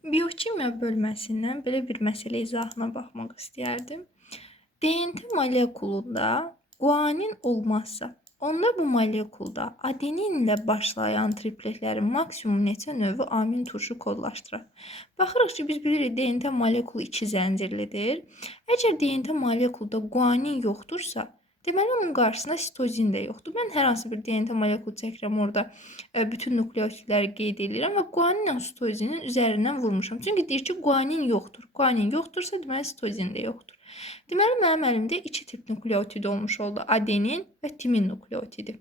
Biokimya bölməsindən belə bir məsələ izahına baxmaq istəyərdim. DNT molekulunda guanin olmazsa, onda bu molekulda adeninlə başlayan tripletlərin maksimum neçə növü amin turşu kodlaşdırır? Baxırıq ki, biz bilirik DNT molekulu 2 zəncirlidir. Əgər DNT molekulda guanin yoxdursa, deməli onun qarşısında sitozin də yoxdur. Mən hər hansı bir DNT molekulu çəkirəm, orada bütün nukleotidləri qeyd edirəm və guaninlə sitozinin üzərindən vurmuşam. Çünki deyir ki, guanin yoxdur. Guanin yoxdursa, deməli sitozin də yoxdur. Deməli, mənim əlimdə 2 tip nukleotid olmuş oldu. Adenin və timin nukleotidi.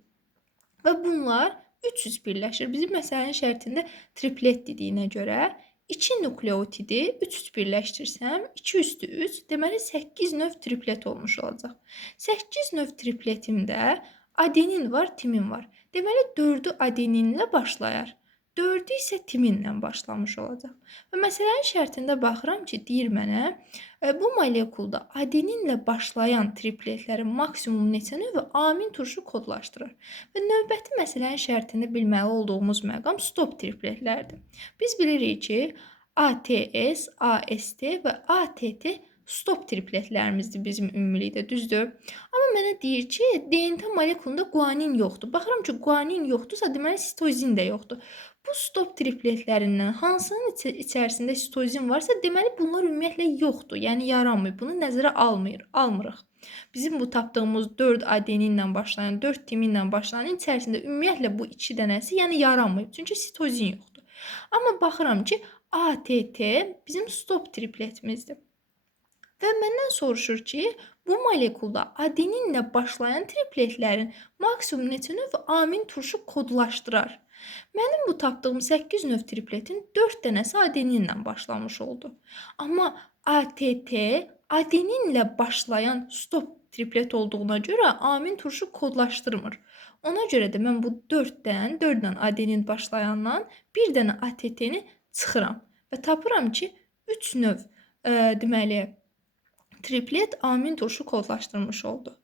Və bunlar 300 birləşir. Bizim məsələnin şərtində triplet dediyinə görə 2 nukleotidi 300 birləşdirsəm 2 üstü 3, deməli 8 növ triplet olmuş olacaq. 8 növ tripletimdə adenin var, timin var. Deməli 4'ü adeninlə başlayar. 4'ü isə timinlə başlamış olacaq. Və məsələnin şərtində baxıram ki, deyir mənə, bu molekulda adeninlə başlayan tripletlərin maksimum neçə növü amin turşu kodlaşdırır. Və növbəti məsələnin şərtində bilməli olduğumuz məqam stop tripletlərdir. Biz bilirik ki, ATS, AST və ATT stop tripletlərimizdir bizim ümumilikdə, düzdür? Amma mənə deyir ki, DNT molekulunda guanin yoxdur. Baxıram ki, guanin yoxdursa, deməli sitozin də yoxdur. Bu stop tripletlərindən hansının içərisində sitozin varsa, deməli bunlar ümumiyyətlə yoxdur. Yəni yaranmır. Bunu nəzərə almırıq. Bizim bu tapdığımız 4 adeninlə başlayan, 4 timinlə başlayan içərisində ümumiyyətlə bu 2 dənəsi yəni yaranmır. Çünki sitozin yoxdur. Amma baxıram ki, ATT bizim stop tripletimizdir. Və məndən soruşur ki, bu molekulda adeninlə başlayan tripletlərin maksimum neçə növ amin turşu kodlaşdırar? Mənim bu tapdığım 8 növ tripletin 4 dənəsi adeninlə başlamış oldu. Amma ATT adeninlə başlayan stop triplet olduğuna görə amin turşu kodlaşdırmır. Ona görə də mən bu 4'dən, 4 adenin başlayandan bir dənə ATT-ni çıxıram və tapıram ki, 3 növ deməli triplet amin turşu kodlaşdırmış oldu.